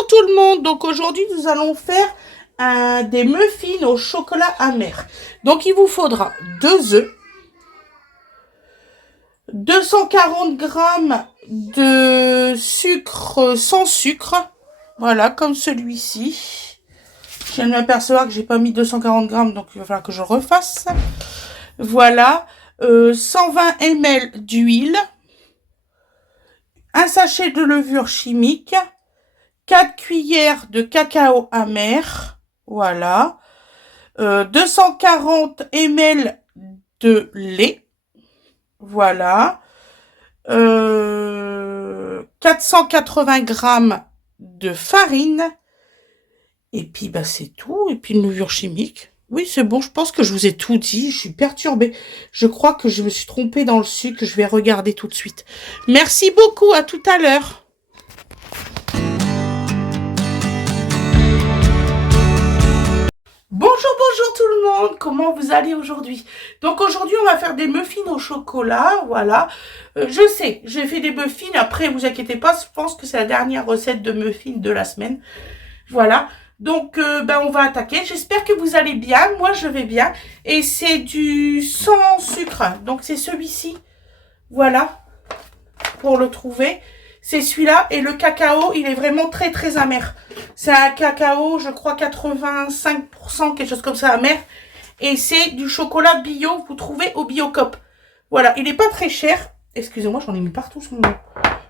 Bonjour tout le monde, donc aujourd'hui nous allons faire des muffins au chocolat amer. Donc il vous faudra 2 œufs, 240 grammes de sucre sans sucre, voilà comme celui-ci. Je viens de m'apercevoir que j'ai pas mis 240 grammes, donc il va falloir que je refasse. Voilà, 120 ml d'huile, un sachet de levure chimique, 4 cuillères de cacao amer, voilà, 240 ml de lait, voilà, 480 grammes de farine, et puis bah c'est tout, et puis une levure chimique. Oui, c'est bon, je pense que je vous ai tout dit, je suis perturbée. Je crois que je me suis trompée dans le sucre, je vais regarder tout de suite. Merci beaucoup, à tout à l'heure. Bonjour tout le monde, comment vous allez aujourd'hui? Donc aujourd'hui on va faire des muffins au chocolat, voilà. Je sais, j'ai fait des muffins, après vous inquiétez pas, je pense que c'est la dernière recette de muffins de la semaine. Voilà, donc on va attaquer, j'espère que vous allez bien, moi je vais bien. Et c'est du sans sucre, donc c'est celui-ci, voilà, pour le trouver. C'est celui-là, et le cacao, il est vraiment très très amer. C'est un cacao, je crois 85%, quelque chose comme ça, amer. Et c'est du chocolat bio, vous trouvez au Biocop. Voilà, il n'est pas très cher. Excusez-moi, j'en ai mis partout sur mon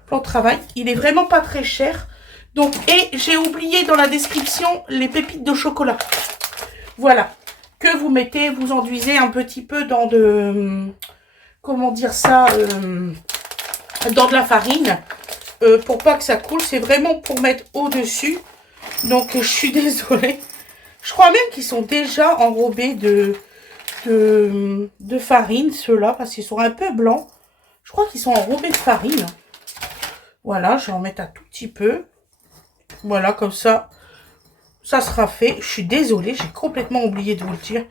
plan de travail. Il est vraiment pas très cher. Donc, et j'ai oublié dans la description les pépites de chocolat. Voilà, que vous mettez, vous enduisez un petit peu dans de... Comment dire ça dans de la farine. Pour pas que ça coule, c'est vraiment pour mettre au-dessus. Donc je suis désolée. Je crois même qu'ils sont déjà enrobés de farine, ceux-là, parce qu'ils sont un peu blancs. Je crois qu'ils sont enrobés de farine. Voilà, je vais en mettre un tout petit peu. Voilà, comme ça, ça sera fait. Je suis désolée, j'ai complètement oublié de vous le dire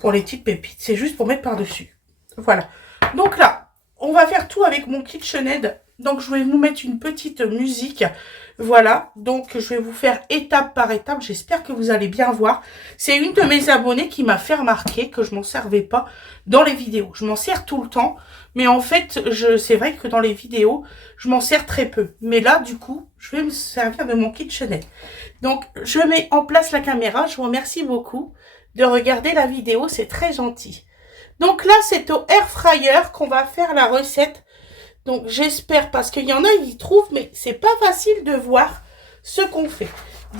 pour les petites pépites. C'est juste pour mettre par-dessus. Voilà. Donc là, on va faire tout avec mon KitchenAid. Donc, je vais vous mettre une petite musique. Voilà. Donc, je vais vous faire étape par étape. J'espère que vous allez bien voir. C'est une de mes abonnées qui m'a fait remarquer que je m'en servais pas dans les vidéos. Je m'en sers tout le temps. Mais en fait, c'est vrai que dans les vidéos, je m'en sers très peu. Mais là, du coup, je vais me servir de mon KitchenAid. Donc, je mets en place la caméra. Je vous remercie beaucoup de regarder la vidéo. C'est très gentil. Donc là, c'est au air fryer qu'on va faire la recette. Donc j'espère, parce qu'il y en a, ils trouvent, mais c'est pas facile de voir ce qu'on fait.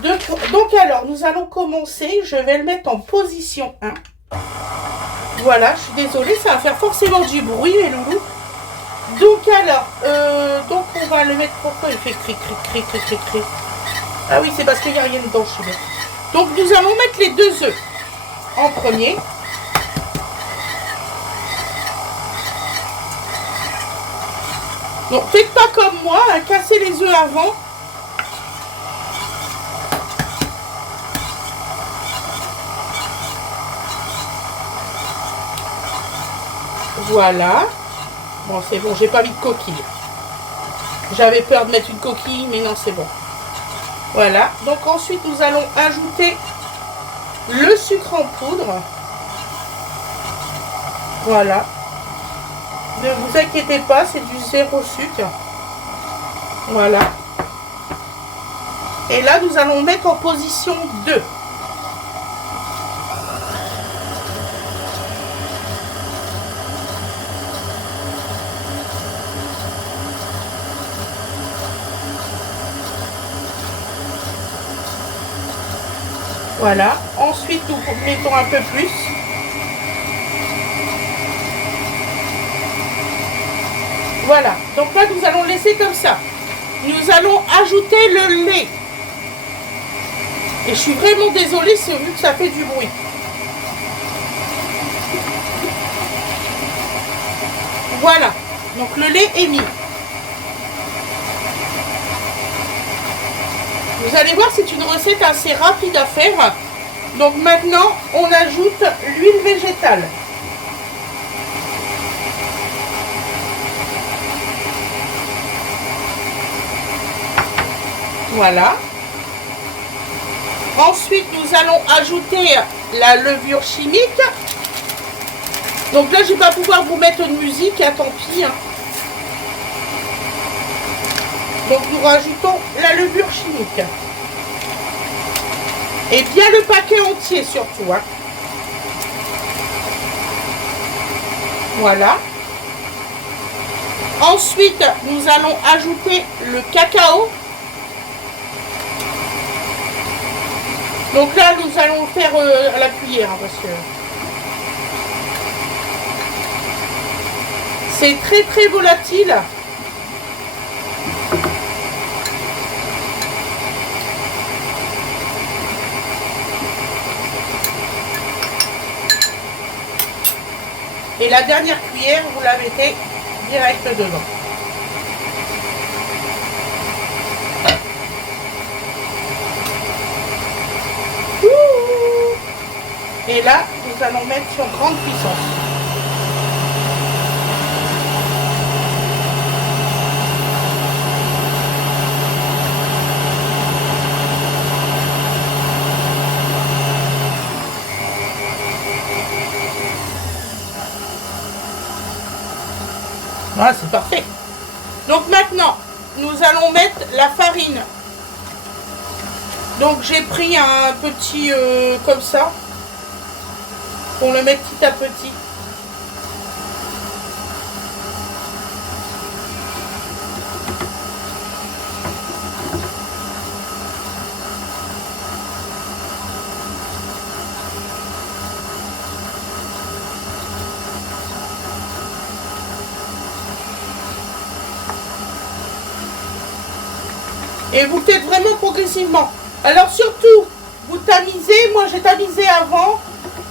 Donc alors, nous allons commencer. Je vais le mettre en position 1. Voilà, je suis désolée, ça va faire forcément du bruit, les loulous. Donc alors, donc on va le mettre. Pourquoi il fait cric, cric, cric, cric, cric, cric? Ah oui, c'est parce qu'il n'y a rien dedans, je suis bête. Donc nous allons mettre les 2 œufs en premier. Donc, faites pas comme moi, hein, cassez les œufs avant. Voilà. Bon, c'est bon, j'ai pas mis de coquille. J'avais peur de mettre une coquille, mais non, c'est bon. Voilà. Donc, ensuite, nous allons ajouter le sucre en poudre. Voilà. Ne vous inquiétez pas, c'est du 0 sucre. Voilà. Et là, nous allons mettre en position 2. Voilà. Ensuite, nous mettons un peu plus. Voilà, donc là nous allons laisser comme ça. Nous allons ajouter le lait. Et je suis vraiment désolée, c'est vu que ça fait du bruit. Voilà, donc le lait est mis. Vous allez voir, c'est une recette assez rapide à faire. Donc maintenant, on ajoute l'huile végétale. Voilà. Ensuite, nous allons ajouter la levure chimique. Donc là, je vais pas pouvoir vous mettre une musique, hein, tant pis. Hein. Donc nous rajoutons la levure chimique. Et bien le paquet entier surtout. Hein. Voilà. Ensuite, nous allons ajouter le cacao. Donc là, nous allons le faire à la cuillère, hein, parce que c'est très très volatile. Et la dernière cuillère, vous la mettez direct dedans. Et là, nous allons mettre sur grande puissance. Voilà, c'est parfait. Donc maintenant, nous allons mettre la farine. Donc j'ai pris un petit comme ça. Pour le mettre petit à petit. Et vous faites vraiment progressivement. Alors surtout, vous tamisez. Moi j'ai tamisé avant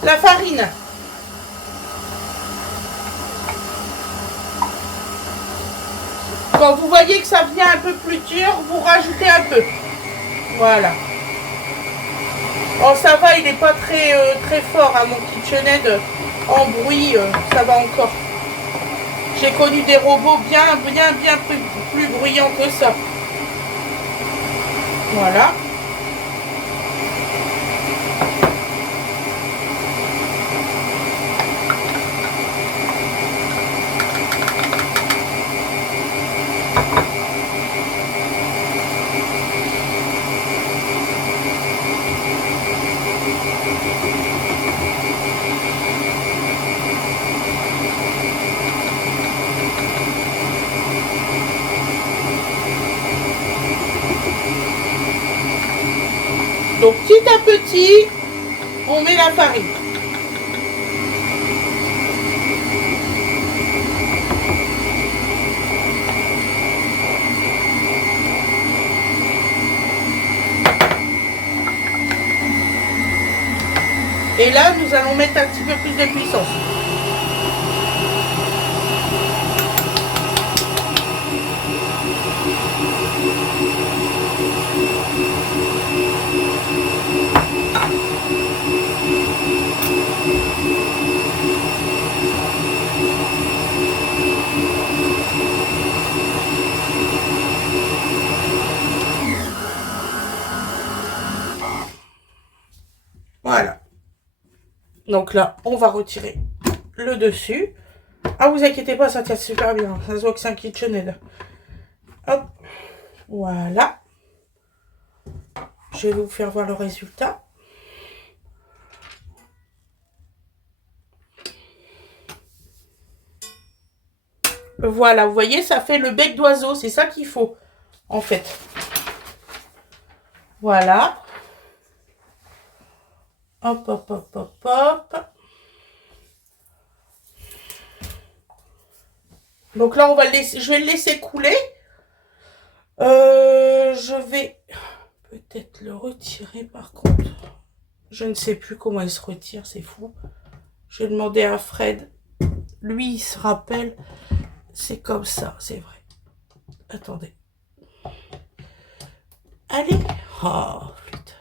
la farine. Quand vous voyez que ça devient un peu plus dur, vous rajoutez un peu. Voilà. Oh, ça va, il n'est pas très fort, hein, mon KitchenAid. En bruit, ça va encore. J'ai connu des robots bien plus bruyants que ça. Voilà. Donc petit à petit, on met la farine. Et là, nous allons mettre un petit peu plus de puissance. Voilà. Donc là, on va retirer le dessus. Ah, vous inquiétez pas, ça tient super bien. Ça se voit que c'est un KitchenAid. Hop. Voilà. Je vais vous faire voir le résultat. Voilà, vous voyez, ça fait le bec d'oiseau. C'est ça qu'il faut, en fait. Voilà. Hop, hop, hop, hop, hop. Donc là, on va le laisser, je vais le laisser couler. Je vais peut-être le retirer par contre. Je ne sais plus comment il se retire, c'est fou. Je vais demander à Fred. Lui, il se rappelle. C'est comme ça, c'est vrai. Attendez. Allez. Oh, putain.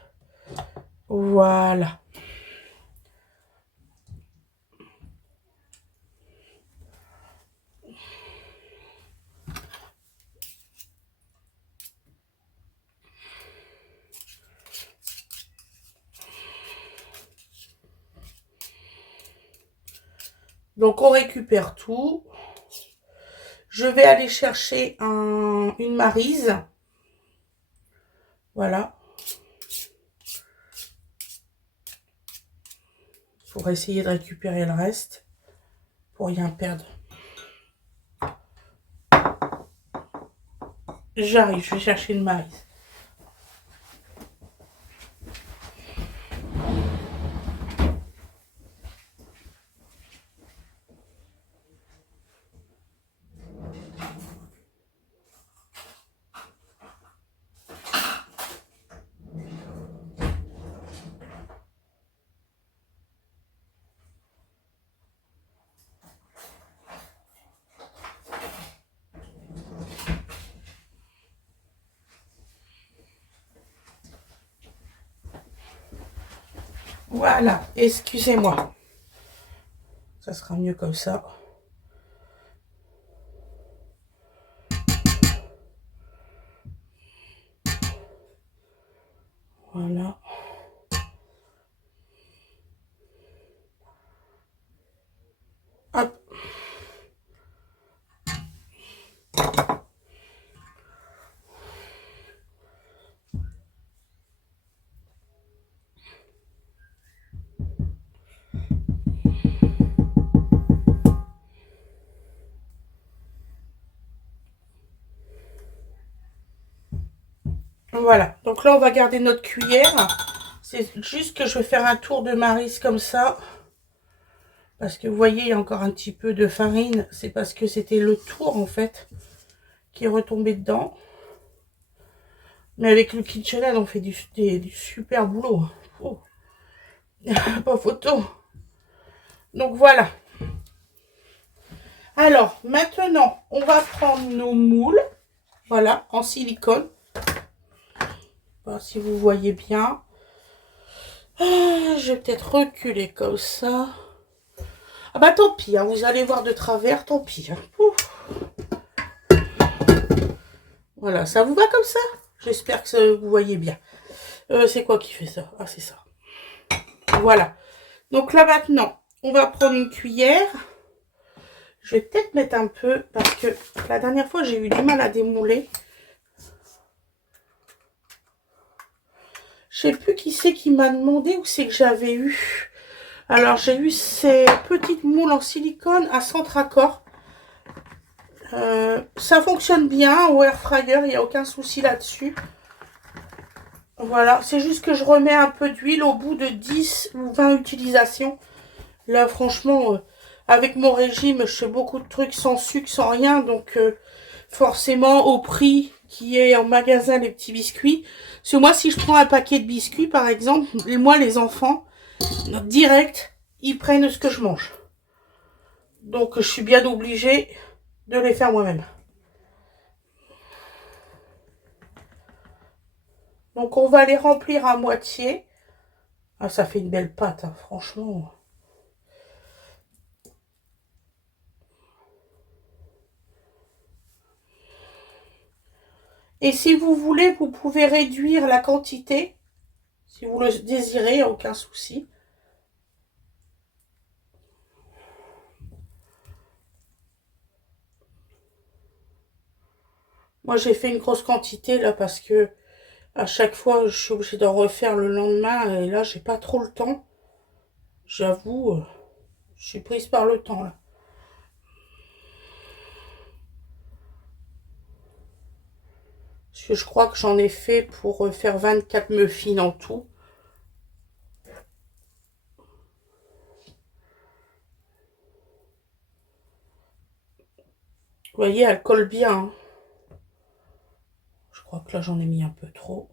Voilà. Donc, on récupère tout. Je vais aller chercher une Maryse. Voilà. Pour essayer de récupérer le reste. Pour rien perdre. J'arrive, je vais chercher une Maryse. Voilà, excusez-moi. Ça sera mieux comme ça. Voilà. Hop. Voilà, donc là on va garder notre cuillère. C'est juste que je vais faire un tour de Maryse comme ça. Parce que vous voyez, il y a encore un petit peu de farine. C'est parce que c'était le tour en fait qui est retombé dedans. Mais avec le KitchenAid, on fait du super boulot. Oh. Pas photo. Donc voilà. Alors, maintenant, on va prendre nos moules. Voilà, en silicone. Voir si vous voyez bien. Je vais peut-être reculer comme ça. Ah bah tant pis, hein, vous allez voir de travers, tant pis. Hein. Voilà, ça vous va comme ça? J'espère que vous voyez bien. C'est quoi qui fait ça? Ah, c'est ça. Voilà. Donc là maintenant, on va prendre une cuillère. Je vais peut-être mettre un peu, parce que la dernière fois, j'ai eu du mal à démouler. Je sais plus qui c'est qui m'a demandé où c'est que j'avais eu. Alors, j'ai eu ces petites moules en silicone à centre accord. Ça fonctionne bien au air fryer, il n'y a aucun souci là-dessus. Voilà, c'est juste que je remets un peu d'huile au bout de 10 ou 20 utilisations. Là, franchement, avec mon régime, je fais beaucoup de trucs sans sucre, sans rien. Donc, forcément, au prix qui est en magasin, les petits biscuits. Parce que moi, si je prends un paquet de biscuits, par exemple, moi, les enfants, direct, ils prennent ce que je mange. Donc, je suis bien obligée de les faire moi-même. Donc, on va les remplir à moitié. Ah, ça fait une belle pâte, hein, franchement. Et si vous voulez, vous pouvez réduire la quantité. Si vous le désirez, aucun souci. Moi, j'ai fait une grosse quantité là parce que à chaque fois, je suis obligée d'en refaire le lendemain. Et là, j'ai pas trop le temps. J'avoue, je suis prise par le temps là. Parce que je crois que j'en ai fait pour faire 24 muffins en tout. Vous voyez, elle colle bien. Hein. Je crois que là, j'en ai mis un peu trop.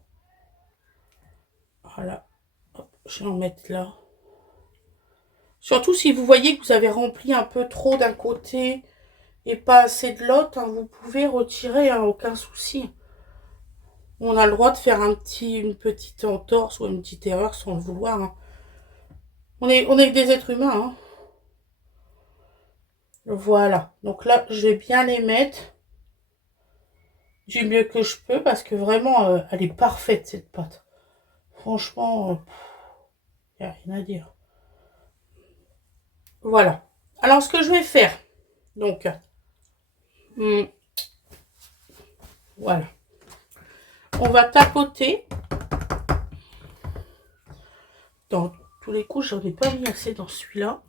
Voilà. Hop, je vais en mettre là. Surtout si vous voyez que vous avez rempli un peu trop d'un côté et pas assez de l'autre, hein, vous pouvez retirer, hein, aucun souci. On a le droit de faire une petite entorse ou une petite erreur sans le vouloir. Hein. On est des êtres humains. Hein. Voilà. Donc là, je vais bien les mettre du mieux que je peux parce que vraiment, elle est parfaite cette pâte. Franchement, il n'y a rien à dire. Voilà. Alors, ce que je vais faire, donc, voilà. On va tapoter. Dans tous les coups, j'en ai pas mis assez dans celui-là.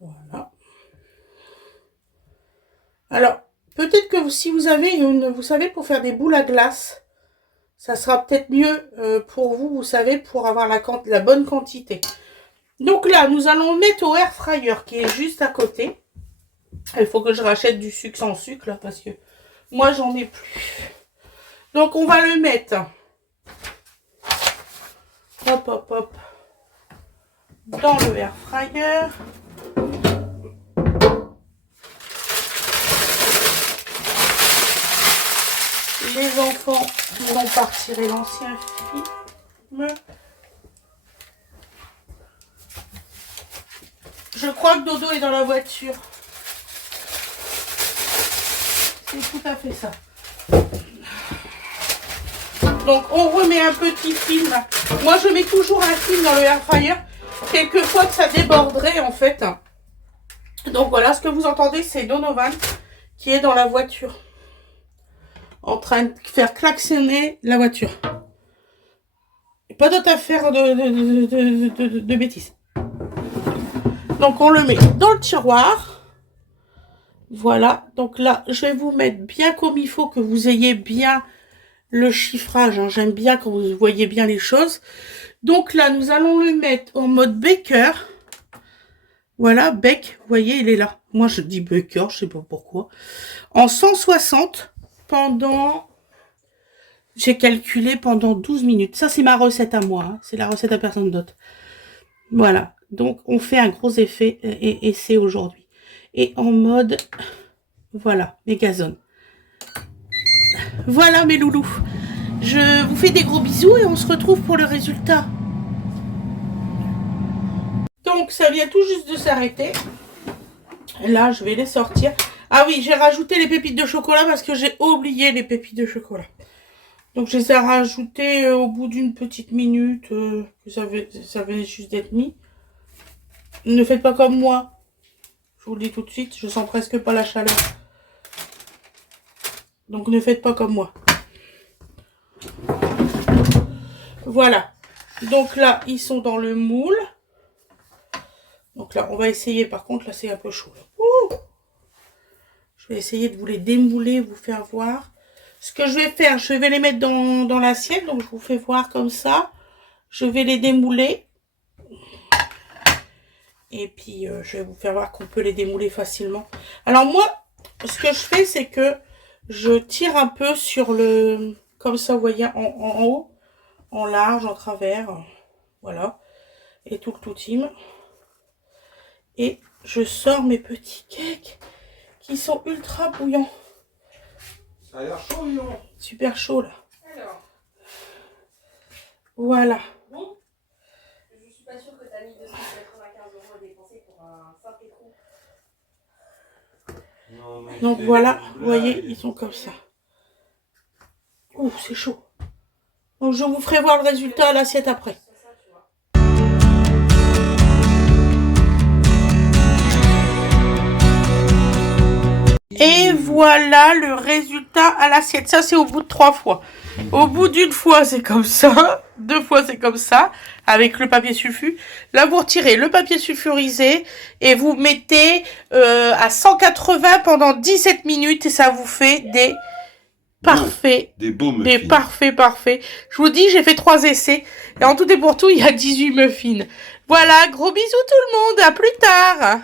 Voilà. Alors, peut-être que si vous avez vous savez, pour faire des boules à glace, ça sera peut-être mieux pour vous, vous savez, pour avoir la bonne quantité. Donc là, nous allons le mettre au air fryer qui est juste à côté. Il faut que je rachète du sucre sans sucre, là, parce que moi, j'en ai plus. Donc, on va le mettre. Hop, hop, hop. Dans le air fryer. Les enfants vont partir et l'ancien film. Je crois que Dodo est dans la voiture. C'est tout à fait ça. Donc on remet un petit film. Moi je mets toujours un film dans le air fryer. Quelquefois que ça déborderait en fait. Donc voilà, ce que vous entendez, c'est Donovan qui est dans la voiture. En train de faire klaxonner la voiture. Et pas d'autre affaire de bêtises. Donc on le met dans le tiroir. Voilà. Donc là, je vais vous mettre bien comme il faut, que vous ayez bien le chiffrage. Hein. J'aime bien quand vous voyez bien les choses. Donc là, nous allons le mettre en mode baker. Voilà, bake. Vous voyez, il est là. Moi, je dis baker, je sais pas pourquoi. En 160 pendant... J'ai calculé pendant 12 minutes. Ça, c'est ma recette à moi. Hein. C'est la recette à personne d'autre. Voilà. Donc, on fait un gros effet et c'est aujourd'hui. Et en mode... Voilà, Megazone. Voilà, mes loulous. Je vous fais des gros bisous et on se retrouve pour le résultat. Donc, ça vient tout juste de s'arrêter. Là, je vais les sortir. Ah oui, j'ai rajouté les pépites de chocolat parce que j'ai oublié les pépites de chocolat. Donc, je les ai rajoutées au bout d'une petite minute. Ça venait juste d'être mis. Ne faites pas comme moi. Je vous le dis tout de suite, je sens presque pas la chaleur. Donc, ne faites pas comme moi. Voilà. Donc là, ils sont dans le moule. Donc là, on va essayer. Par contre, là, c'est un peu chaud. Ouh, je vais essayer de vous les démouler, vous faire voir. Ce que je vais faire, je vais les mettre dans l'assiette. Donc, je vous fais voir comme ça. Je vais les démouler. Et puis, je vais vous faire voir qu'on peut les démouler facilement. Alors, moi, ce que je fais, c'est que je tire un peu sur le... Comme ça, vous voyez, en haut, en large, en travers. Voilà. Et tout le tout team. Et je sors mes petits cakes qui sont ultra bouillants. Ça a l'air chaud, non? Super chaud, là. Alors. Voilà. Bon. Je suis pas sûre que tu as mis 295 € à dépenser pour un simple écrou. Non, mais Donc voilà, vous voyez, ils sont comme ça. Ouh, c'est chaud. Donc je vous ferai voir le résultat à l'assiette après. Et voilà le résultat à l'assiette. Ça, c'est au bout de 3 fois. Au bout d'une fois, c'est comme ça. 2 fois, c'est comme ça. Avec le papier sulfu. Là, vous retirez le papier sulfurisé. Et vous mettez à 180 pendant 17 minutes. Et ça vous fait des parfaits. Des beaux muffins. Des parfaits. Je vous dis, j'ai fait 3 essais. Et en tout et pour tout, il y a 18 muffins. Voilà, gros bisous tout le monde. À plus tard.